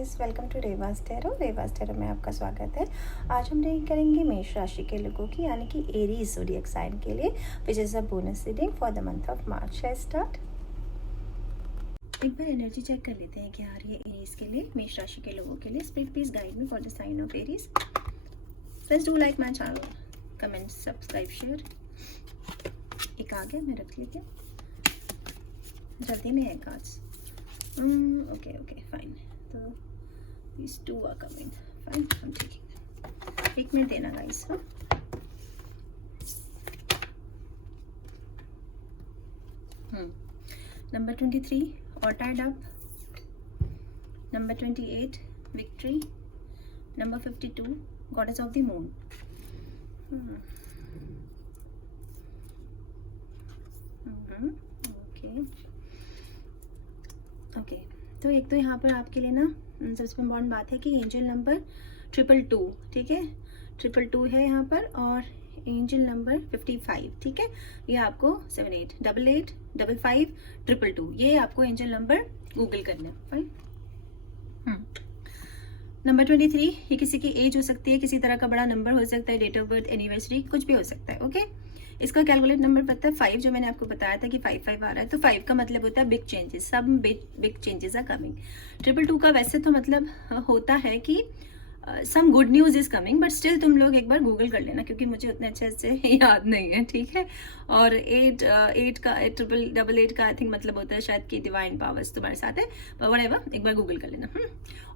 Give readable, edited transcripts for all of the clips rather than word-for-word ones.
Guys, welcome to Revas tarot में आपका स्वागत है। आज हम रीडिंग करेंगे मेष राशि के लोगों की, यानी कि एरीज ज़ोडिएक साइन के लिए, which is a bonus reading for the month of March. Let's start. एक बार एनर्जी चेक कर लेते हैं क्या आ रही है एरीज के लिए, मेष राशि के लोगों के लिए। Spirit please guide me for the sign of Aries. Please do like my channel, comment, subscribe, share. एक आ गया, मैं रख लेती हूँ, जल्दी में है cards. Okay, fine. So these two are coming. Fine, I'm taking them. एक मिनट देना guys, हाँ? Number 23, all tied up. Number 28, victory. Number 52, goddess of the moon. Okay, तो एक तो यहाँ पर आपके लिए ना सबसे इम्पॉर्टेंट बात है कि एंजल नंबर 222, ठीक है, 222 है यहाँ पर, और एंजल नंबर 55, ठीक है। ये आपको 78885552 ये आपको एंजल नंबर गूगल करना है। फाइन। नंबर 23, ये किसी की एज हो सकती है, किसी तरह का बड़ा नंबर हो सकता है, डेट ऑफ बर्थ, एनिवर्सरी, कुछ भी हो सकता है। ओके, इसका कैलकुलेट नंबर पता है 5, जो मैंने आपको बताया था कि 55 आ रहा है, तो 5 का मतलब होता है बिग चेंजेस, सब बिग चेंजेस आर कमिंग। 222 का वैसे तो मतलब होता है कि some good news is coming, but still तुम लोग एक बार गूगल कर लेना, क्योंकि मुझे उतने अच्छे से याद नहीं है, ठीक है। और 8 का 888 का आई थिंक मतलब होता है शायद कि डिवाइन पावर्स तुम्हारे साथ है, पर व्हाटएवर, एक बार गूगल कर लेना।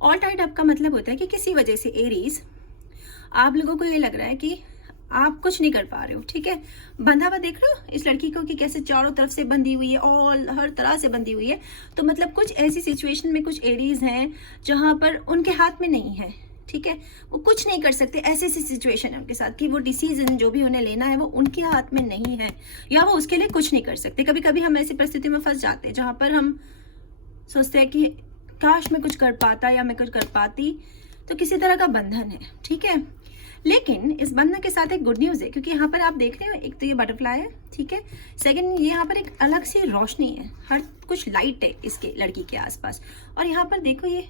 ऑल टाइड अप का मतलब होता है कि किसी वजह से एरीज आप लोगों को ये लग रहा है कि आप कुछ नहीं कर पा रहे हो, ठीक है। बंधा हुआ देख रहे हो इस लड़की को कि कैसे चारों तरफ से बंधी हुई है, और हर तरह से बंधी हुई है। तो मतलब कुछ ऐसी सिचुएशन में कुछ एरीज हैं जहां पर उनके हाथ में नहीं है, ठीक है, वो कुछ नहीं कर सकते। ऐसी सिचुएशन है उनके साथ कि वो डिसीजन जो भी उन्हें लेना है वो उनके हाथ में नहीं है, या वो उसके लिए कुछ नहीं कर सकते। कभी कभी हम ऐसी परिस्थिति में फंस जाते हैं जहां पर हम सोचते हैं कि काश मैं कुछ कर पाता या मैं कुछ कर पाती, तो किसी तरह का बंधन है, ठीक है। लेकिन इस बंधन के साथ एक गुड न्यूज़ है, क्योंकि यहाँ पर आप देख रहे हो, एक तो ये बटरफ्लाई है, ठीक है, सेकंड ये यहाँ पर एक अलग सी रोशनी है, हर कुछ लाइट है इसके लड़की के आसपास, और यहाँ पर देखो ये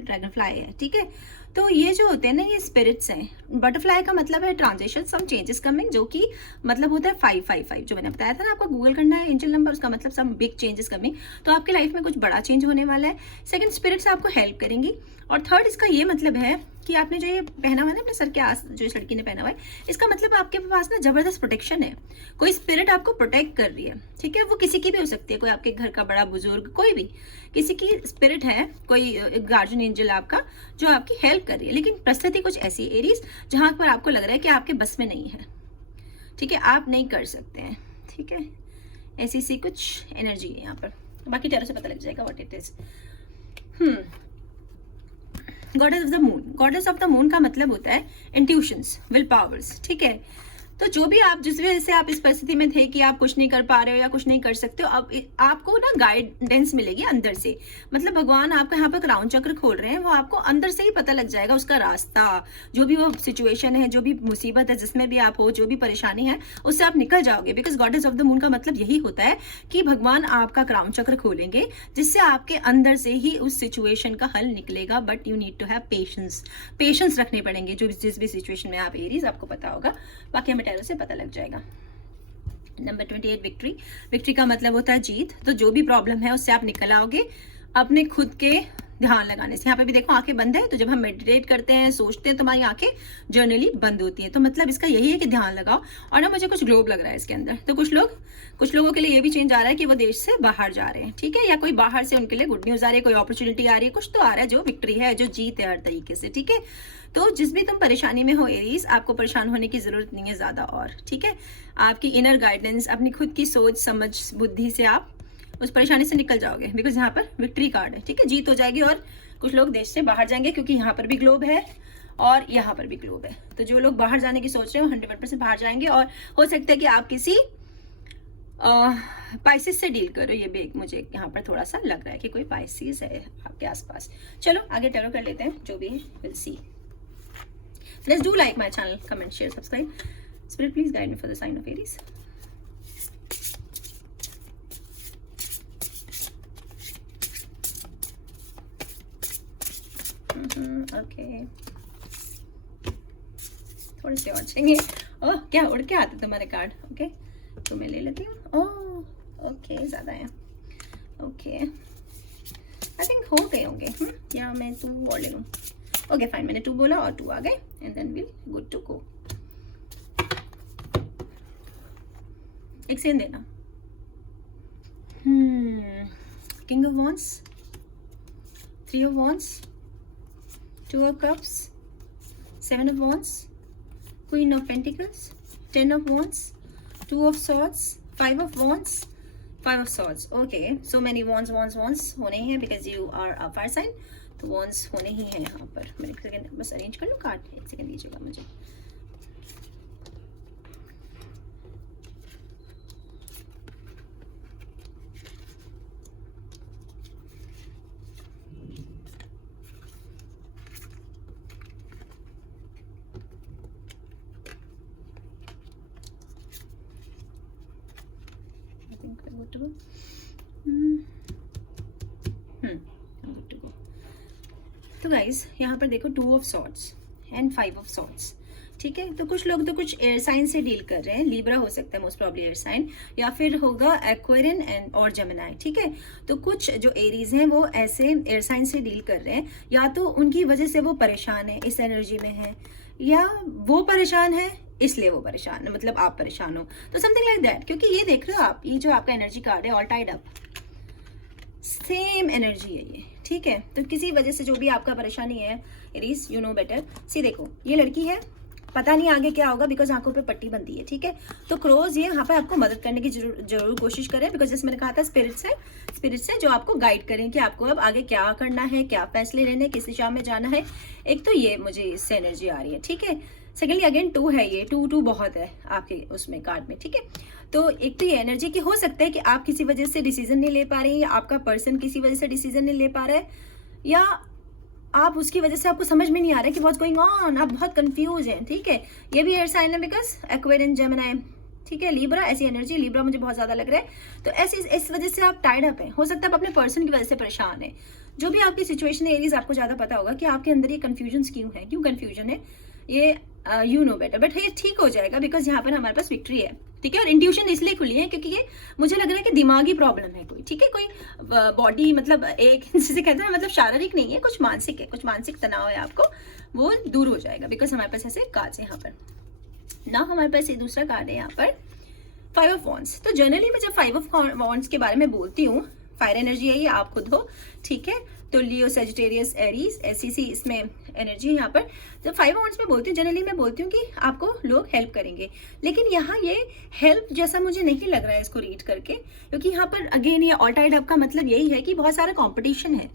ड्रैगन फ्लाई है, ठीक है। तो ये जो होते हैं ना, ये स्पिरिट्स हैं। बटरफ्लाई का मतलब है ट्रांजिशन, सम चेंजेस कमिंग, जो कि मतलब होता है 555, जो मैंने बताया था ना, आपको गूगल करना है एंजल नंबर, उसका मतलब सम बिग चेंजेस कमिंग। तो आपकी लाइफ में कुछ बड़ा चेंज होने वाला है। सेकंड, स्पिरिट्स आपको हेल्प करेंगी। और थर्ड, इसका ये मतलब है कि आपने जो ये पहना हुआ है ना अपने सर के आस, जो इस लड़की ने पहना हुआ है, इसका मतलब आपके पास ना जबरदस्त प्रोटेक्शन है। कोई स्पिरिट आपको प्रोटेक्ट कर रही है, ठीक है। वो किसी की भी हो सकती है, कोई आपके घर का बड़ा बुजुर्ग, कोई भी किसी की स्पिरिट है, कोई गार्जियन एंजल आपका, जो आपकी हेल्प कर रही है। लेकिन परिस्थिति कुछ ऐसी एरीज जहां पर आपको लग रहा है कि आपके बस में नहीं है, ठीक है, आप नहीं कर सकते हैं, ठीक है। ऐसी सी कुछ एनर्जी है यहाँ पर, बाकी टैरो से पता लग जाएगा what it is. Goddess of the moon, goddess of the moon का मतलब होता है इंट्यूशंस, विल पावर्स, ठीक है। तो जो भी आप, जिस वजह से आप इस परिस्थिति में थे कि आप कुछ नहीं कर पा रहे हो या कुछ नहीं कर सकते हो, अब आपको ना गाइडेंस मिलेगी अंदर से। मतलब भगवान आपका यहाँ पर क्राउन चक्र खोल रहे हैं, वो आपको अंदर से ही पता लग जाएगा उसका रास्ता। जो भी वो सिचुएशन है, जो भी मुसीबत है, जिसमें भी आप हो, जो भी परेशानी है, उससे आप निकल जाओगे। Because goddess of the moon का मतलब यही होता है कि भगवान आपका क्राउन चक्र खोलेंगे, जिससे आपके अंदर से ही उस सिचुएशन का हल निकलेगा। But you need to have patience रखने पड़ेंगे, जो जिस भी सिचुएशन में आप एरीज, आपको पता होगा, बाकी हमें टैरो से पता लग जाएगा। नंबर 28, विक्ट्री का मतलब होता है जीत। तो जो भी प्रॉब्लम है उससे आप निकल आओगे अपने खुद के ध्यान लगाने से। यहाँ पे भी देखो आंखें बंद है, तो जब हम मेडिटेट करते हैं, सोचते हैं, तो हमारी आंखें जर्नली बंद होती हैं। तो मतलब इसका यही है कि ध्यान लगाओ। और ना मुझे कुछ ग्लोब लग रहा है इसके अंदर, तो कुछ लोगों के लिए ये भी चेंज आ रहा है कि वो देश से बाहर जा रहे हैं, ठीक है, या कोई बाहर से उनके लिए गुड न्यूज आ रही है, कोई अपॉर्चुनिटी आ रही है, कुछ तो आ रहा है जो विक्ट्री है, जो जीत है हर तरीके से, ठीक है। तो जिस भी तुम परेशानी में हो एरीज, आपको परेशान होने की जरूरत नहीं है ज्यादा, और ठीक है, आपकी इनर गाइडेंस, अपनी खुद की सोच समझ बुद्धि से आप उस परेशानी से निकल जाओगे। बिकॉज यहाँ पर विक्ट्री कार्ड है, ठीक है, जीत हो जाएगी। और कुछ लोग देश से बाहर जाएंगे, क्योंकि यहाँ पर भी ग्लोब है और यहाँ पर भी ग्लोब है। तो जो लोग बाहर जाने की सोच रहे हैं वो 100% बाहर जाएंगे। और हो सकता है कि आप किसी पाइसिस से डील करो। ये भी मुझे यहाँ पर थोड़ा सा लग रहा है कि कोई पाइसिस है आपके आसपास। चलो आगे टैरो कर लेते हैं, जो भी है will see. Let's do like my channel, comment, share, subscribe. Spirit, please guide me for the sign of Aries. Okay, थोड़े से और चाहिए। ओह, क्या उड़ के आते तुम्हारे कार्ड। ओके, तो मैं ले लेती हूँ। ओह ओके, ज़्यादा है। ओके, आई थिंक हो गए होंगे। या मैं 2 और ले लूँ। ओके फाइन, मैंने 2 बोला और 2 आ गए, and then will good to go. एक सेकंड देना। King of wands, 3 of wands, 2 of cups, 7 of wands, Queen of Pentacles, 10 of Wands, 2 of Swords, 5 of Wands, 5 of Swords. Okay, so many Wands होने ही हैं because you are a fire sign, तो Wands होने ही हैं यहाँ पर। मैं एक second बस अरेंज कर लूँ कार्ड, एक सेकंड दीजिएगा मुझे। Good to go. Good to go. तो गाइज यहाँ पर देखो 2 of swords and 5 of swords, ठीक है। तो कुछ लोग तो कुछ एयर साइन से डील कर रहे हैं। लिब्रा हो सकता है मोस्ट प्रॉब्ली एयर साइन, या फिर होगा एक्वेरियन एंड और जेमिनाई, ठीक है। तो कुछ जो एरीज हैं वो ऐसे एयर साइन से डील कर रहे हैं, या तो उनकी वजह से वो परेशान है, इस एनर्जी में है, या वो परेशान है इसलिए वो परेशान है, मतलब आप परेशान हो, तो समथिंग लाइक दैट। क्योंकि ये देख रहे हो आप, ये जो आपका एनर्जी कार्ड है all tied up, same energy है ये, ठीक है। तो किसी वजह से जो भी आपका परेशानी है, एरीज यू नो बेटर। सी देखो, ये लड़की है, पता नहीं आगे क्या होगा बिकॉज आंखों पे पट्टी बनती है, ठीक है। तो क्रोज ये यहाँ पे आपको मदद करने की जरूर कोशिश करें, बिकॉज जैसे मैंने कहा था स्पिरिट से जो आपको गाइड करें कि आपको अब आगे क्या करना है, क्या फैसले लेने, किस दिशा में जाना है। एक तो ये मुझे इससे एनर्जी आ रही है, ठीक है। सेकेंडली अगेन 2 है, ये 2 बहुत है आपके उसमें कार्ड में, ठीक है। तो एक तो ये एनर्जी की हो सकता है कि आप किसी वजह से डिसीजन नहीं ले पा रही हैं, या आपका पर्सन किसी वजह से डिसीजन नहीं ले पा रहा है, या आप उसकी वजह से आपको समझ में नहीं आ रहा है कि व्हाट्स गोइंग ऑन, आप बहुत कंफ्यूज हैं, ठीक है। ये भी एयर साइन है बिकॉज एक्वेरियन जेमिनी, ठीक है। लिब्रा ऐसी एनर्जी, लिब्रा मुझे बहुत ज्यादा लग रहा है। तो ऐसी इस वजह से आप टाइड अप हैं, हो सकता है आप अपने पर्सन की वजह से परेशान है। जो भी आपकी सिचुएशन है एरीज, आपको ज्यादा पता होगा कि आपके अंदर ये कंफ्यूजन क्यों है, क्यों कंफ्यूजन है, ये यू नो बेटर। बट ये ठीक हो जाएगा बिकॉज यहाँ पर हमारे पास विक्ट्री है, ठीक है। और इंट्यूशन इसलिए खुली है क्योंकि ये मुझे लग रहा है कि दिमागी प्रॉब्लम है कोई, ठीक है। कोई बॉडी मतलब एक जिसे कहते हैं मतलब शारीरिक नहीं है, कुछ मानसिक है, कुछ मानसिक तनाव है आपको, वो दूर हो जाएगा बिकॉज हमारे पास ऐसे कार्ड्स है यहाँ पर ना। हमारे पास ये दूसरा कार्ड है यहाँ पर 5 ऑफ वॉन्ड्स। तो जनरली मैं जब 5 ऑफ वॉन्ड्स के बारे में बोलती हूँ, फायर एनर्जी है ये, आप खुद हो, ठीक है। तो लियो, सेजिटेरियस, एरीज, ऐसी सी इसमें एनर्जी है यहाँ पर। जब 5 ऑफ वॉन्ड्स में बोलती हूँ, जनरली मैं बोलती हूँ कि आपको लोग हेल्प करेंगे, लेकिन यहाँ ये हेल्प जैसा मुझे नहीं लग रहा है इसको रीड करके, क्योंकि यहाँ पर अगेन ये ऑल टाइड अप का मतलब यही है कि बहुत सारा कॉम्पिटिशन है,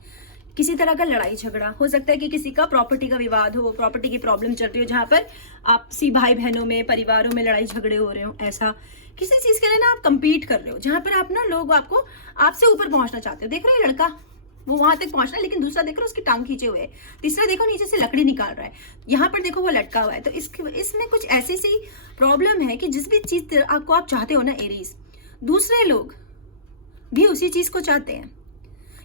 किसी तरह का लड़ाई झगड़ा हो सकता है, कि किसी का प्रॉपर्टी का विवाद हो, प्रॉपर्टी की प्रॉब्लम चल रही हो, जहाँ पर आपसी भाई बहनों में, परिवारों में लड़ाई झगड़े हो रहे हो, ऐसा किसी चीज के लिए ना आप कम्पीट कर रहे हो, जहाँ पर आप ना लोग आपको आपसे ऊपर पहुंचना चाहते हो। देख रहे हो लड़का, वो वहां तक पहुंचना है, लेकिन दूसरा देख रहे हो उसकी टांग खींचे हुए है, तीसरा देखो नीचे से लकड़ी निकाल रहा है, यहाँ पर देखो वो लटका हुआ है। तो इसमें कुछ ऐसी सी प्रॉब्लम है कि जिस भी चीज आपको आप चाहते हो ना एरीज, दूसरे लोग भी उसी चीज को चाहते हैं,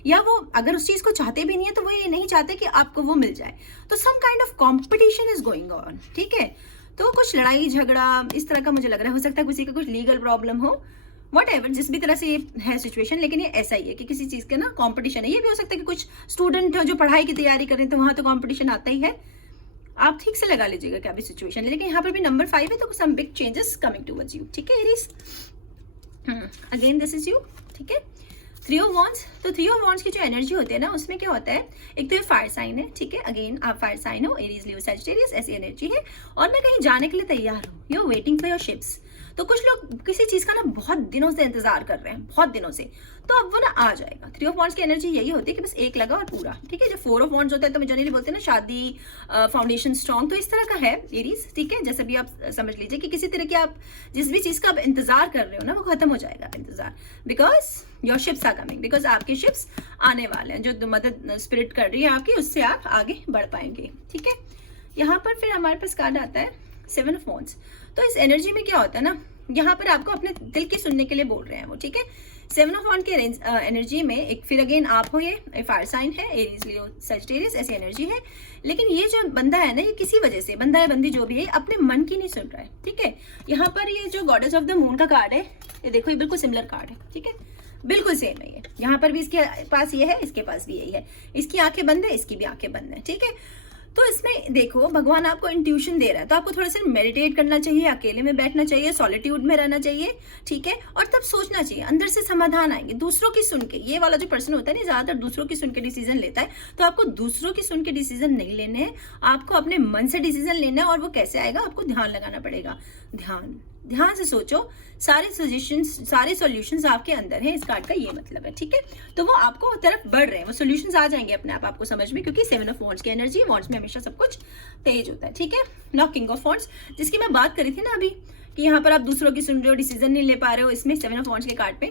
या वो अगर उस चीज को चाहते भी नहीं है तो वो ये नहीं चाहते कि आपको वो मिल जाए। तो some kind of competition is going on, ठीक है। तो कुछ लड़ाई झगड़ा इस तरह का मुझे लग रहा है, हो सकता है किसी का कुछ लीगल प्रॉब्लम हो, वट एवर, जिस भी तरह से ये है सिचुएशन, लेकिन ये ऐसा ही है कि किसी चीज का ना कंपटीशन है। ये भी हो सकता है कि कुछ स्टूडेंट जो पढ़ाई की तैयारी कर रहे हैं तो वहां तो कंपटीशन आता ही है, आप ठीक से लगा लीजिएगा क्या भी सिचुएशन है। लेकिन यहाँ पर भी नंबर 5 है, तो some big changes coming towards you, ठीक है Aries. Again this is you, ठीक है। 3 ऑफ वॉन्ड्स, तो 3 ऑफ वॉन्ड्स की जो एनर्जी होती है ना, उसमें क्या होता है, एक तो ये फायर साइन है, ठीक है। अगेन आप फायर साइन हो, एरीज, लियो, सजिटेरियस, ऐसी एनर्जी है, और मैं कहीं जाने के लिए तैयार हूँ, you are waiting for your ships. तो कुछ लोग किसी चीज का ना बहुत दिनों से इंतजार कर रहे हैं, बहुत दिनों से, तो अब वो ना आ जाएगा। 3 ऑफ वॉन्ड्स की एनर्जी यही होती है कि बस एक लगा और पूरा, ठीक है। जब 4 ऑफ वॉन्ड्स होता है तो मैं जनरली बोलते हैं ना शादी, फाउंडेशन स्ट्रॉन्ग, तो इस तरह का है एरीज, ठीक है। जैसे भी आप समझ लीजिए कि किसी तरह की आप जिस भी चीज का आप इंतजार कर रहे हो ना, वो खत्म हो जाएगा इंतजार, because your ships are coming, because आपके शिप्स आने वाले हैं, जो मदद स्पिरिट कर रही है आपकी, उससे आप आगे बढ़ पाएंगे, ठीक है। यहाँ पर फिर हमारे पास कार्ड आता है 7 ऑफ वॉन्ड्स। तो इस एनर्जी में क्या होता है ना, यहाँ पर आपको अपने दिल की सुनने के लिए बोल रहे हैं वो, ठीक है। सेवन ऑफ वॉन्ड के एनर्जी में एक फिर अगेन आप हो, ये फायर साइन है, एरीज, लियो, सजिटेरियस, ऐसी एनर्जी है। लेकिन ये जो बंदा है ना, ये किसी वजह से, बंदा है बंदी जो भी है, अपने मन की नहीं सुन रहा है, ठीक है। यहाँ पर ये जो गॉडेस ऑफ द मून का कार्ड है, ये देखो, ये बिल्कुल सिमिलर कार्ड है, ठीक है, बिल्कुल सेम है ये। यहाँ पर भी इसके पास ये है, इसके पास भी यही है, इसकी आंखें बंद है, इसकी भी आंखें बंद है, ठीक है। तो इसमें देखो, भगवान आपको इंट्यूशन दे रहा है, तो आपको थोड़ा सा मेडिटेट करना चाहिए, अकेले में बैठना चाहिए, सॉलिट्यूड में रहना चाहिए, ठीक है। और तब सोचना चाहिए, अंदर से समाधान आएंगे दूसरों की सुन के। ये वाला जो पर्सन होता है ना, ज्यादातर दूसरों की सुन के डिसीजन लेता है, तो आपको दूसरों की सुन के डिसीजन नहीं लेने हैं, आपको अपने मन से डिसीजन लेना है। और वो कैसे आएगा, आपको ध्यान लगाना पड़ेगा। ध्यान से सोचो, सारे सजेशंस, सारे सॉल्यूशंस आपके अंदर हैं, इस कार्ड का ये मतलब है, ठीक है। तो वो आपको तरफ बढ़ रहे हैं, वो सॉल्यूशंस आ जाएंगे अपने आप आपको समझ में, क्योंकि सेवन ऑफ वॉन्ड्स की एनर्जी, वॉन्ड्स में हमेशा सब कुछ तेज होता है, ठीक है। नाउ किंग ऑफ वॉन्ड्स, जिसकी मैं बात करी थी ना अभी, कि यहाँ पर आप दूसरों की सुन रहे हो, डिसीजन नहीं ले पा रहे हो, इसमें सेवन ऑफ वॉन्ड्स के कार्ड पे,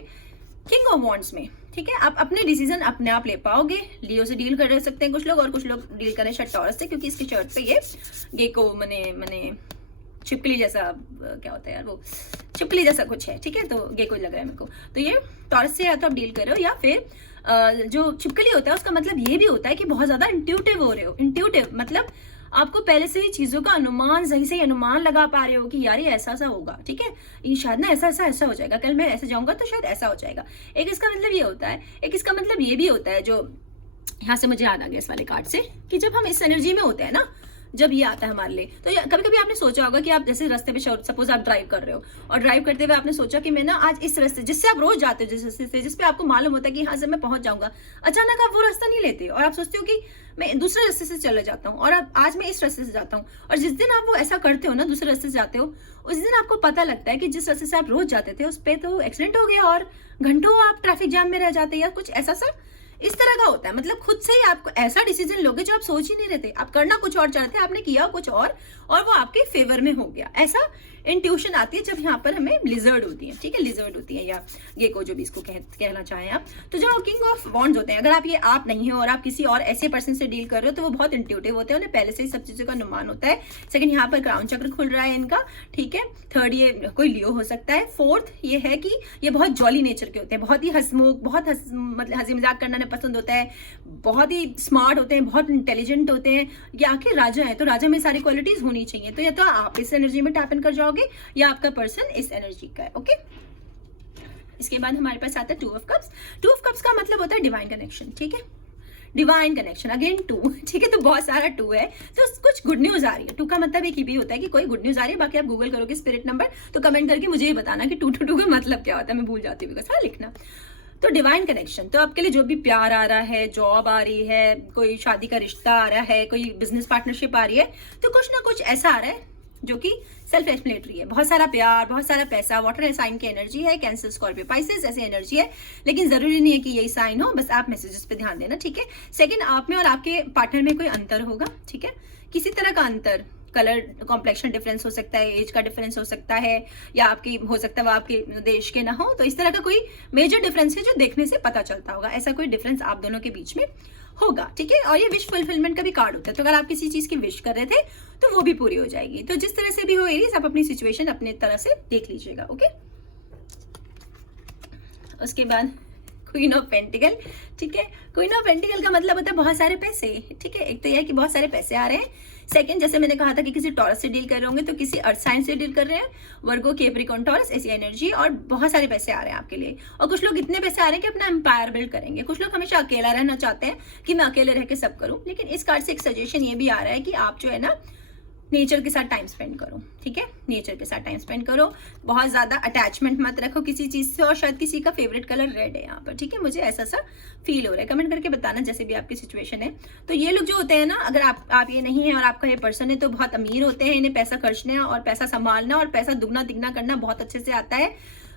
किंग ऑफ वॉन्ड्स में, ठीक है, आप अपने डिसीजन अपने आप ले पाओगे। लियो से डील कर सकते हैं कुछ लोग, और कुछ लोग डील करें शायद टॉरस से, क्योंकि इसकी शर्ट पे ये गेको मने छिपकली जैसा, क्या होता है यार, वो छिपकली जैसा कुछ है, ठीक है। तो गेको लग रहा है मेरे को। तो ये टॉरस से या तो आप डील कर रहे हो, या फिर जो छिपकली होता है उसका मतलब ये भी होता है कि बहुत ज्यादा इंट्यूटिव हो रहे हो। इंट्यूटिव मतलब आपको पहले से ही चीजों का अनुमान, सही से अनुमान लगा पा रहे हो कि यार ये ऐसा होगा, ठीक है, ये शायद ना ऐसा हो जाएगा, कल मैं ऐसे जाऊंगा तो शायद ऐसा हो जाएगा। एक इसका मतलब ये होता है, एक इसका मतलब ये भी होता है, जो यहाँ से मुझे याद आ गया इस वाले कार्ड से, कि जब हम इस एनर्जी में होते हैं ना, जब ये आता है हमारे लिए, तो कभी कभी आपने सोचा होगा कि आप जैसे रास्ते पे, सपोज आप ड्राइव कर रहे हो, और ड्राइव करते हुए आपने सोचा कि मैं ना आज इस रास्ते, जिससे आप रोज जाते हो, जिस रास्ते से, जिसपे आपको मालूम होता है कि यहाँ से मैं पहुंच जाऊंगा, अचानक आप वो रास्ता नहीं लेते और आप सोचते हो कि मैं दूसरे रास्ते से चले जाता हूँ, और अब आज मैं इस रास्ते से जाता हूँ। और जिस दिन आप वो ऐसा करते हो ना, दूसरे रास्ते से जाते हो, उस दिन आपको पता लगता है कि जिस रास्ते से आप रोज जाते थे उस पे तो एक्सीडेंट हो गया, और घंटों आप ट्रैफिक जाम में रह जाते, या कुछ ऐसा सा इस तरह का होता है। मतलब खुद से ही आप ऐसा डिसीजन लोगे जो आप सोच ही नहीं रहे थे, आप करना कुछ और चाहते, आपने किया कुछ और वो आपके फेवर में हो गया। ऐसा इंट्यूशन आती है जब यहाँ पर हमें लिजर्ड होती है, ठीक है, लिजर्ड होती है, या गेको जो भी इसको कहना चाहें आप। तो जो किंग ऑफ वॉन्ड्स होते हैं, अगर आप नहीं हो और आप किसी और ऐसे पर्सन से डील कर रहे हो, तो वो बहुत इंट्यूटिव होते हैं, उन्हें पहले से ही सब चीजों का अनुमान होता है। सेकंड, यहाँ पर क्राउन चक्र खुल रहा है इनका, ठीक है। थर्ड, ये कोई लियो हो सकता है। फोर्थ, ये है कि ये बहुत जॉली नेचर के होते हैं, बहुत ही हंसमुख, बहुत मतलब हंसी मजाक करना पसंद होता है, बहुत ही स्मार्ट होते हैं, बहुत इंटेलिजेंट होते हैं। ये आखिर राजा है, तो राजा में सारी क्वालिटीज होनी चाहिए। तो या तो आप इस एनर्जी में टैप इन कर जाओगे, या आपका पर्सन इस एनर्जी का है, ओके। इसके बाद हमारे पास आता है two of cups. Two of cups का मतलब होता है डिवाइन कनेक्शन, ठीक है, डिवाइन कनेक्शन, अगेन टू, ठीक है। तो बहुत सारा टू है, तो कुछ गुड न्यूज आ रही है। टू का मतलब एक ही भी होता है कि कोई गुड न्यूज आ रही है। बाकी आप गूगल करोगे स्पिरिट नंबर, तो कमेंट करके मुझे ये बताना कि टू का मतलब क्या होता है, मैं भूल जाती हूँ, बिकॉज लिखना। तो डिवाइन कनेक्शन, तो आपके लिए जो भी प्यार आ रहा है, जॉब आ रही है, कोई शादी का रिश्ता आ रहा है, कोई बिजनेस पार्टनरशिप आ रही है, तो कुछ ना कुछ ऐसा आ रहा है जो कि सेल्फ एक्सप्लेनेटरी है। बहुत सारा प्यार, बहुत सारा पैसा, वाटर साइन की एनर्जी है, कैंसर, स्कॉर्पियो, पाइसेस ऐसी एनर्जी है। लेकिन जरूरी नहीं है कि यही साइन हो, बस आप मैसेजेस पे ध्यान देना, ठीक है। सेकंड, आप में और आपके पार्टनर में कोई अंतर होगा, ठीक है, किसी तरह का अंतर, कलर कॉम्प्लेक्शन डिफरेंस हो सकता है, एज का डिफरेंस हो सकता है, या आपकी हो सकता है वो आपके देश के ना हो, तो इस तरह का कोई मेजर डिफरेंस है जो देखने से पता चलता होगा। ऐसा कोई डिफरेंस आप दोनों के बीच में होगा, ठीक है। और ये विश फुलफिलमेंट का भी कार्ड होता है, तो अगर आप किसी चीज की विश कर रहे थे तो वो भी पूरी हो जाएगी। तो जिस तरह से भी हो एरीज, आप अपनी सिचुएशन अपने तरह से देख लीजिएगा, ओके। उसके बाद क्वीन ऑफ पेंटिकल, ठीक है। क्वीन ऑफ पेंटिकल का मतलब होता है बहुत सारे पैसे, ठीक है। एक तो यह है कि बहुत सारे पैसे आ रहे हैं। सेकंड, जैसे मैंने कहा था कि किसी टॉरस से डील कर रहे होंगे, तो किसी अर्थ साइन से डील कर रहे हैं, वर्गो, कैप्रिकॉर्न, टॉरस, ऐसी एनर्जी, और बहुत सारे पैसे आ रहे हैं आपके लिए। और कुछ लोग इतने पैसे आ रहे हैं कि अपना एम्पायर बिल्ड करेंगे। कुछ लोग हमेशा अकेला रहना चाहते हैं कि मैं अकेले रह के सब करूं। लेकिन इस कार्ड से एक सजेशन ये भी आ रहा है कि आप जो है ना, नेचर के साथ टाइम स्पेंड करो, ठीक है, नेचर के साथ टाइम स्पेंड करो। बहुत ज्यादा अटैचमेंट मत रखो किसी चीज से। और शायद किसी का फेवरेट कलर रेड है यहाँ पर, ठीक है, मुझे ऐसा सा फील हो रहा है। कमेंट करके बताना जैसे भी आपकी सिचुएशन है। तो ये लोग जो होते हैं ना, अगर आप ये नहीं है और आपका ये पर्सन है, तो बहुत अमीर होते हैं, इन्हें पैसा खर्चना और पैसा संभालना और पैसा दुगना तिगना करना बहुत अच्छे से आता है।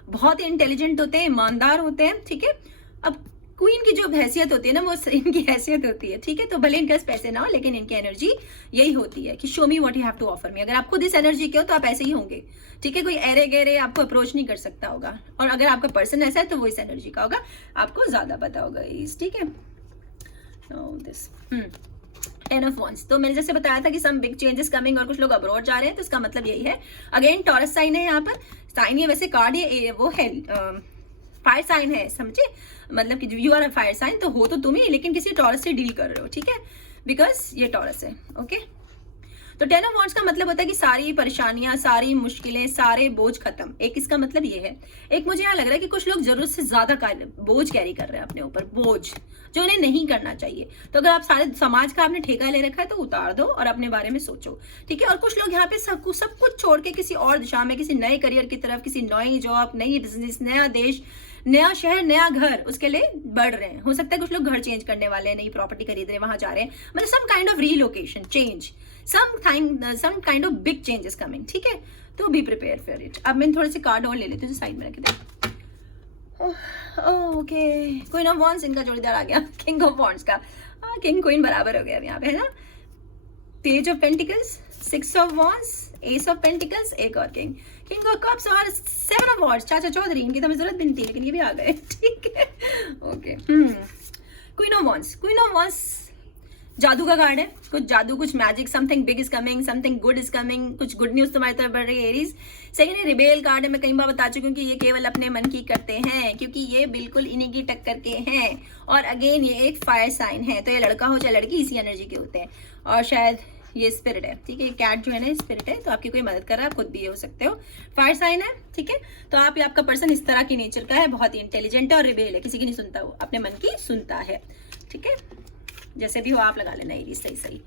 बहुत ही इंटेलिजेंट होते हैं, ईमानदार होते हैं, ठीक है। अब क्वीन की जो हैसियत होती है ना, वो इनकी हैसियत होती है, ठीक है। तो भले इनके पास पैसे ना हो, लेकिन इनकी एनर्जी यही होती है कि show me what you have to offer me. अगर आप खुद इस एनर्जी के हो तो आप ऐसे ही होंगे, ठीक है। कोई एरे गेरे आपको अप्रोच नहीं कर सकता होगा। और अगर आपका पर्सन ऐसा है तो वो इस एनर्जी का होगा, आपको ज्यादा पता होगा इस, ठीक है। दिस 10 ऑफ वॉन्ड्स, तो मैंने जैसे बताया था कि सम बिग चेंजेस कमिंग, और कुछ लोग अब्रॉड जा रहे हैं, तो इसका मतलब यही है। अगेन टॉरस साइन है यहाँ पर, साइन ये वैसे कार्ड ये वो है फायर साइन है, समझे, मतलब कि you are a fire sign, तो हो तो तुम ही, लेकिन किसी टॉरस से डील कर रहे हो, ठीक है, बिकॉज ये टॉरस है। ओके, तो 10 ऑफ वॉन्ड्स का मतलब होता है कि सारी परेशानियां, सारी मुश्किलें, सारे बोझ खत्म। एक इसका मतलब ये है। एक मुझे यहाँ लग रहा है कि कुछ लोग जरूरत से ज्यादा बोझ कैरी कर रहे हैं अपने ऊपर, बोझ जो उन्हें नहीं करना चाहिए। तो अगर आप सारे समाज का आपने ठेका ले रखा है तो उतार दो और अपने बारे में सोचो, ठीक है। और कुछ लोग यहाँ पे सब कुछ छोड़ के किसी और दिशा में, किसी नए करियर की तरफ, किसी नई जॉब, नई बिजनेस, नया देश, नया शहर, नया घर, उसके लिए बढ़ रहे हैं। हो सकता है कुछ लोग घर चेंज करने वाले हैं, नई प्रॉपर्टी खरीद रहे हैं, वहां जा रहे हैं, मतलब some kind of relocation change, some kind of big change is coming, ठीक है। तो बी प्रिपेयर फॉर इट। अब मैं थोड़े से कार्ड और ले लेती हूँ, साइड में रख दे। ओके, क्वीन ऑफ वॉन्ड्स इनका जोड़ीदार आ गया, किंग ऑफ वॉन्ड्स का। किंग क्वीन बराबर हो गया यहाँ पे, है ना। Page of pentacles, 6 of wands, S of pentacles, एक और किंग, किंग ऑफ कप्स और 7 ऑफ वॉन्ड्स। चाचा चौधरी, इनकी तो हमें जरूरत भी नहीं थी, लेकिन ये भी आ गए, ठीक है। Okay, queen of wands, queen of wands जादू का कार्ड है। कुछ जादू, कुछ magic, something big is coming, something good is coming, कुछ गुड न्यूज तुम्हारी तरफ बढ़ रही है एरीज। सेकंड है रिबेल कार्ड है। मैं कई बार बता चुकी हूँ कि ये केवल अपने मन की करते हैं, क्योंकि ये बिल्कुल इन्हीं की टक्कर के हैं। और अगेन ये एक फायर साइन है, तो ये लड़का हो चाहे लड़की, इसी एनर्जी के होते हैं। और शायद ये स्पिरिट है, ठीक है। ये कैट जो है ना स्पिरिट है, तो आपकी कोई मदद कर रहा है, आप खुद भी ये हो सकते हो। फायर साइन है, ठीक है। तो आपका पर्सन इस तरह की नेचर का है, बहुत ही इंटेलिजेंट है और रिबेल है, किसी की नहीं सुनता, वो अपने मन की सुनता है, ठीक है। जैसे भी हो आप लगा लेना एरीज, सही सही।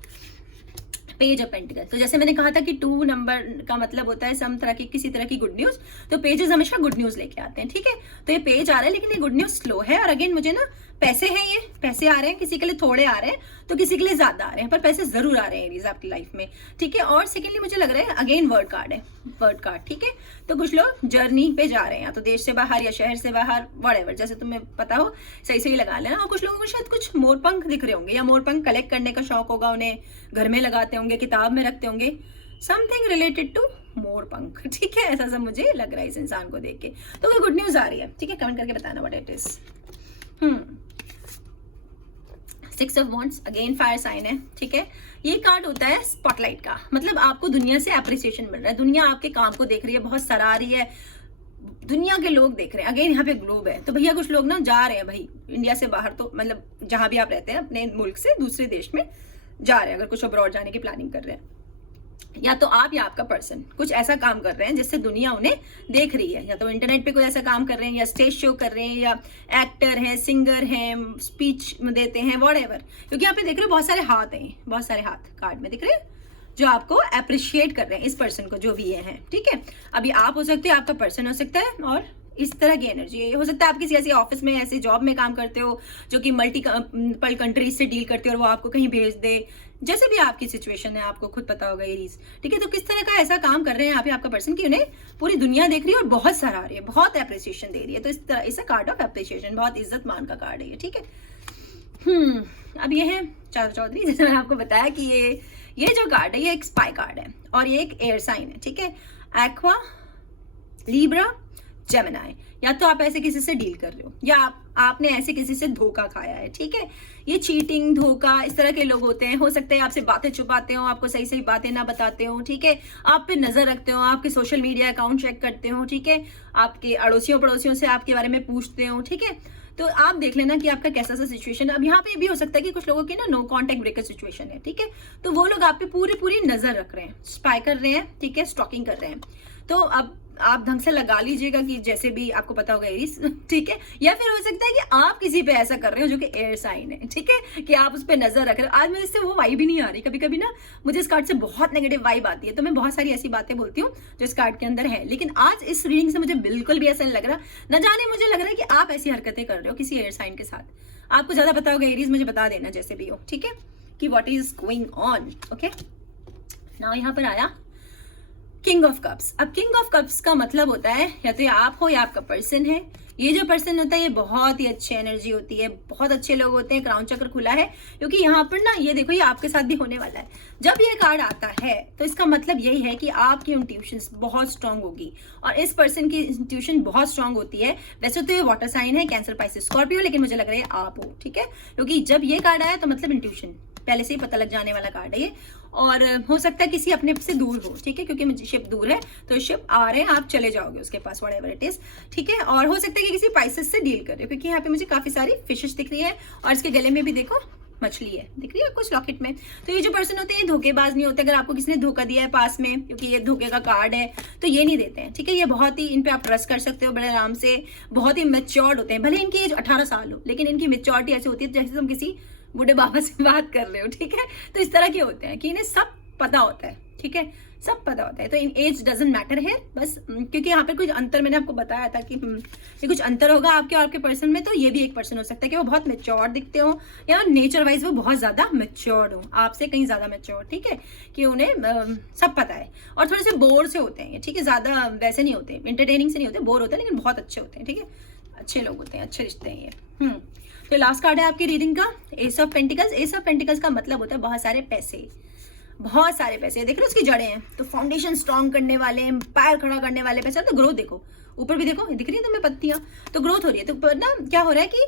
पेज ऑफ पेंटिकल, तो जैसे मैंने कहा था कि 2 नंबर का मतलब होता है सम तरह की, किसी तरह की गुड न्यूज, तो पेजेस हमेशा गुड न्यूज लेके आते हैं, ठीक है। तो ये पेज आ रहा है, लेकिन ये गुड न्यूज स्लो है। और अगेन मुझे ना पैसे हैं, ये पैसे आ रहे हैं, किसी के लिए थोड़े आ रहे हैं तो किसी के लिए ज्यादा आ रहे हैं, पर पैसे जरूर आ रहे हैं एरीज आपकी लाइफ में, ठीक है। और सेकेंडली मुझे लग रहा है अगेन वर्ड कार्ड है, वर्ड कार्ड, ठीक है। तो कुछ लोग जर्नी पे जा रहे हैं, या तो देश से बाहर या शहर से बाहर, व्हाटएवर, जैसे तुम्हें पता हो सही सही लगा लेना। और कुछ लोगों को शायद कुछ मोरपंख दिख रहे होंगे, या मोरपंख कलेक्ट करने का शौक होगा उन्हें, घर में लगाते होंगे, किताब में रखते होंगे, समथिंग रिलेटेड टू मोरपंख, ठीक है। ऐसा सब मुझे लग रहा है इस इंसान को देख के। तो कोई गुड न्यूज आ रही है, ठीक है, कमेंट करके बताना what it is. 6 of wands, again fire sign है, ठीक है। ये कार्ड होता है स्पॉटलाइट का, मतलब आपको दुनिया से अप्रिसिएशन मिल रहा है, दुनिया आपके काम को देख रही है, बहुत सराह रही है, दुनिया के लोग देख रहे हैं। अगेन यहाँ पे ग्लोब है, तो भैया कुछ लोग ना जा रहे हैं भाई इंडिया से बाहर, तो मतलब जहां भी आप रहते हैं अपने मुल्क से दूसरे देश में जा रहे हैं, अगर कुछ अब्रॉड जाने की प्लानिंग कर रहे हैं, या तो आप या आपका पर्सन कुछ ऐसा काम कर रहे हैं जिससे दुनिया उन्हें देख रही है, या तो इंटरनेट पे कोई ऐसा काम कर रहे हैं, या स्टेज शो कर रहे हैं, या एक्टर हैं, सिंगर हैं, स्पीच देते हैं, व्हाटएवर। क्योंकि यहाँ पे देख रहे हो बहुत सारे हाथ हैं, बहुत सारे हाथ कार्ड में दिख रहे हैं जो आपको अप्रिशिएट कर रहे हैं, इस पर्सन को, जो भी ये है, ठीक है। अभी आप हो सकते हो, आपका पर्सन हो सकता है, और इस तरह की एनर्जी हो सकता है आप किसी ऐसी ऑफिस में, ऐसी जॉब में काम करते हो जो कि मल्टीपल कंट्रीज से डील करते हो, और वो आपको कहीं भेज दे, जैसे भी आपकी सिचुएशन है, आपको खुद पता होगा एरीज, ठीक है। तो किस तरह का ऐसा काम कर रहे हैं यहाँ पे आपका पर्सन कि उन्हें पूरी दुनिया देख रही है और बहुत सराह रही है, बहुत अप्रिसिएशन दे रही है। तो इस तरह इसे कार्ड ऑफ अप्रिसिएशन, बहुत इज्जत मान का कार्ड है ये, ठीक है। अब ये है चाचा चौधरी, जैसे मैंने आपको बताया कि ये जो कार्ड है ये एक स्पाई कार्ड है, और ये एक एयर साइन है, ठीक है। एक्वा, लीब्रा, जेमिनाई, या तो आप ऐसे किसी से डील कर रहे हो, या आपने ऐसे किसी से धोखा खाया है, ठीक है। ये चीटिंग, धोखा, इस तरह के लोग होते हैं। हो सकता है आपसे बातें छुपाते हो, आपको सही सही बातें ना बताते हो, ठीक है। आप पे नजर रखते हो, आपके सोशल मीडिया अकाउंट चेक करते हो, ठीक है। आपके अड़ोसियों पड़ोसियों से आपके बारे में पूछते हो, ठीक है। तो आप देख लेना कि आपका कैसा सा सिचुएशन है। अब यहाँ पे भी हो सकता है कि कुछ लोगों की ना नो कॉन्टेक्ट ब्रेकर सिचुएशन है, ठीक है। तो वो लोग आप पे पूरी नजर रख रहे हैं, स्पाई कर रहे हैं, ठीक है, स्टॉकिंग कर रहे हैं। तो अब आप ढंग से लगा लीजिएगा कि जैसे भी आपको पता होगा एरीज, ठीक है। या फिर हो सकता है कि आप किसी पे ऐसा कर रहे हो जो कि एयर साइन है, ठीक है, कि आप उस पर नजर रख रहे हो। आज मुझे इससे वो वाइब ही नहीं आ रही, कभी कभी ना मुझे इस कार्ड से बहुत नेगेटिव वाइब आती है, तो मैं बहुत सारी ऐसी बातें बोलती हूँ जो इस कार्ड के अंदर है। लेकिन आज इस रीडिंग से मुझे बिल्कुल भी ऐसा नहीं लग रहा, न जाने मुझे लग रहा है कि आप ऐसी हरकतें कर रहे हो किसी एयर साइन के साथ। आपको ज्यादा पता होगा एरीज, मुझे बता देना जैसे भी हो, ठीक है, कि what is going on. Okay, now यहाँ पर आया किंग ऑफ कप्स। अब किंग ऑफ कप्स का मतलब होता है या तो ये आप हो या आपका पर्सन है। ये जो पर्सन होता है ये बहुत ही अच्छी एनर्जी होती है, बहुत अच्छे लोग होते हैं। क्राउन चक्र खुला है क्योंकि यहाँ पर ना ये देखो ये आपके साथ भी होने वाला है। जब ये कार्ड आता है तो इसका मतलब यही है कि आपकी इंट्यूशन बहुत स्ट्रांग होगी और इस पर्सन की इंट्यूशन बहुत स्ट्रांग होती है। वैसे तो ये वाटर साइन है, कैंसर, पाइसेस, स्कॉर्पियो, लेकिन मुझे लग रहा है आप हो, ठीक है, क्योंकि जब ये कार्ड आया तो मतलब इंट्यूशन पहले से ही पता लग जाने वाला कार्ड है ये। और हो सकता है किसी अपने से दूर हो, ठीक है, क्योंकि शिप दूर है तो शिप आ रहे हैं, आप चले जाओगे उसके पास, व्हाटएवर इट इज, ठीक है। और हो सकता है कि किसी पाइसेस से डील कर रहे हो, क्योंकि यहाँ पे मुझे काफी सारी फिशेस दिख रही है और इसके गले में भी देखो मछली है, दिख रही है कुछ लॉकेट में। तो ये जो पर्सन होते हैं धोखेबाज नहीं होते। अगर आपको किसी ने धोखा दिया है पास में, क्योंकि ये धोखे का कार्ड है, तो ये नहीं देते हैं, ठीक है। ये बहुत ही, इन पे आप ट्रस्ट कर सकते हो बड़े आराम से, बहुत ही मैच्योर्ड होते हैं। भले इनकी एज 18 साल हो, लेकिन इनकी मैच्योरिटी ऐसी होती है जैसे तुम किसी बूढ़े बाबा से बात कर रहे हो, ठीक है। तो इस तरह के होते हैं कि इन्हें सब पता होता है, ठीक है, सब पता होता है। तो इन एज डजंट मैटर है, बस क्योंकि यहाँ पे कुछ अंतर मैंने आपको बताया था कि ये कुछ अंतर होगा आपके और आपके पर्सन में। तो ये भी एक पर्सन हो सकता है कि वो बहुत मैच्योर दिखते हो या नेचर वाइज वो बहुत ज्यादा मैच्योर्ड हो, आपसे कहीं ज्यादा मैच्योर, ठीक है, कि उन्हें सब पता है। और थोड़े से बोर से होते हैं, ठीक है, ज्यादा वैसे नहीं होते, इंटरटेनिंग से नहीं होते, बोर होते हैं, लेकिन बहुत अच्छे होते हैं, ठीक है, अच्छे लोग होते हैं, अच्छे रिश्ते हैं ये। तो लास्ट कार्ड है आपकी रीडिंग का S of pentacles. S of pentacles का मतलब होता है बहुत सारे पैसे, बहुत सारे पैसे। देख रहे हो उसकी जड़ें हैं, तो फाउंडेशन स्ट्रॉन्ग करने वाले, एम्पायर खड़ा करने वाले पैसे। तो ग्रोथ देखो, ऊपर भी देखो, दिख रही है तुम्हें पत्तियां, तो ग्रोथ हो रही है। तो ना क्या हो रहा है कि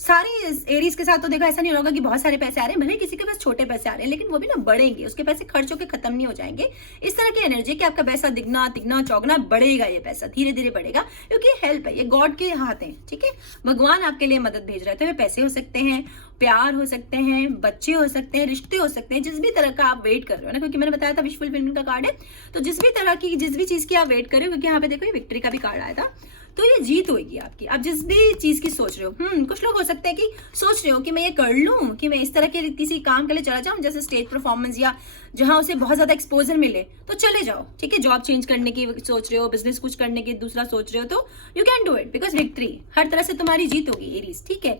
सारी एरीज के साथ तो देखो ऐसा नहीं होगा कि बहुत सारे पैसे आ रहे हैं, भले किसी के पास छोटे पैसे आ रहे हैं, लेकिन वो भी ना बढ़ेंगे, उसके पैसे खर्च होकर खत्म नहीं हो जाएंगे। इस तरह की एनर्जी कि आपका पैसा दिगना तिगना चौगना बढ़ेगा, ये पैसा धीरे धीरे बढ़ेगा, क्योंकि हेल्प है, ये गॉड के हाथ है, ठीक है। भगवान आपके लिए मदद भेज रहे थे। वे पैसे हो सकते हैं, प्यार हो सकते हैं, बच्चे हो सकते हैं, रिश्ते हो सकते हैं, जिस भी तरह का आप वेट कर रहे हो ना, क्योंकि मैंने बताया था विश फुलफिलमेंट का कार्ड है। तो जिस भी तरह की, जिस भी चीज की आप वेट कर रहे हो, क्योंकि यहाँ पे देखो ये विक्ट्री का भी कार्ड आया था, तो ये जीत होगी आपकी। आप जिस भी चीज की सोच रहे हो, कुछ लोग हो सकते हैं कि सोच रहे हो कि मैं ये कर लूं, कि मैं इस तरह के किसी काम के लिए चला जाऊं, जैसे स्टेज परफॉर्मेंस या जहां उसे बहुत ज्यादा एक्सपोजर मिले, तो चले जाओ, ठीक है। जॉब चेंज करने की सोच रहे हो, बिजनेस कुछ करने की दूसरा सोच रहे हो, तो you can do it, because victory, हर तरह से तुम्हारी जीत होगी एरीज, ठीक है।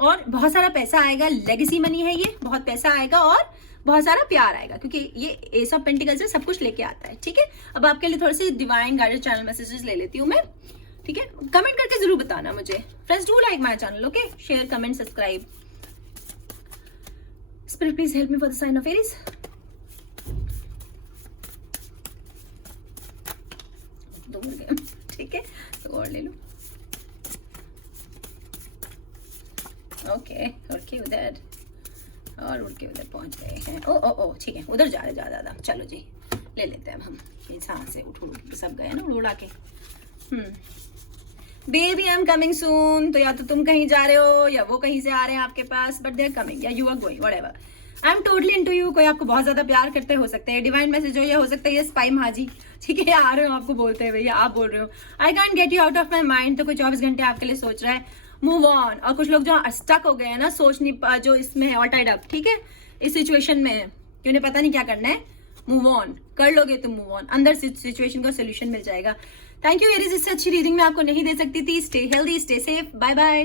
और बहुत सारा पैसा आएगा, लेगेसी मनी है ये, बहुत पैसा आएगा और बहुत सारा प्यार आएगा, क्योंकि ये एस ऑफ पेंटिकल्स से सब कुछ लेके आता है, ठीक है। अब आपके लिए थोड़े से डिवाइन गाइडेड चैनल मैसेजेस ले लेती हूँ मैं, ठीक है। कमेंट करके जरूर बताना मुझे। Friends do like my channel, okay, share comment subscribe. Spirit please help me for the sign of Aries. दो हो गए, ठीक है, तो और ले लो। ओके ओके, उधर और उड़ के उधर पहुंच गए हैं। ओ ओ ओ, ठीक है, उधर जा रहे ज्यादा। चलो जी, ले लेते हैं अब हम। यहाँ से उठ उड़ के सब गए ना, उड़ उड़ा के। Baby I am coming soon. तो या तो तुम कहीं जा रहे हो या वो कहीं से आ रहे हैं आपके पास, बट दे आर कमिंग या you are going, whatever. I am totally into you. कोई आपको बहुत ज्यादा प्यार करते हो सकते हैं, डिवाइन मैसेज हो, या हो सकता है ये स्पाई महाजी, ठीक है, आ रहे हो आपको बोलते हुए, या आप बोल रहे हो I can get you out of my mind. तो कोई 24 घंटे आपके लिए सोच रहा है मूव ऑन। और कुछ लोग जो स्टक हो गए हैं ना, सोच नहीं, जो इसमें है ऑल टाइड अप, ठीक है, इस सिचुएशन में है कि उन्हें पता नहीं क्या करना है, मूव ऑन कर लोगे तुम, मूव ऑन, अंदर सिचुएशन का सोल्यूशन मिल जाएगा। थैंक यू एरीज, इससे अच्छी रीडिंग मैं आपको नहीं दे सकती थी। Stay healthy, stay safe, bye bye.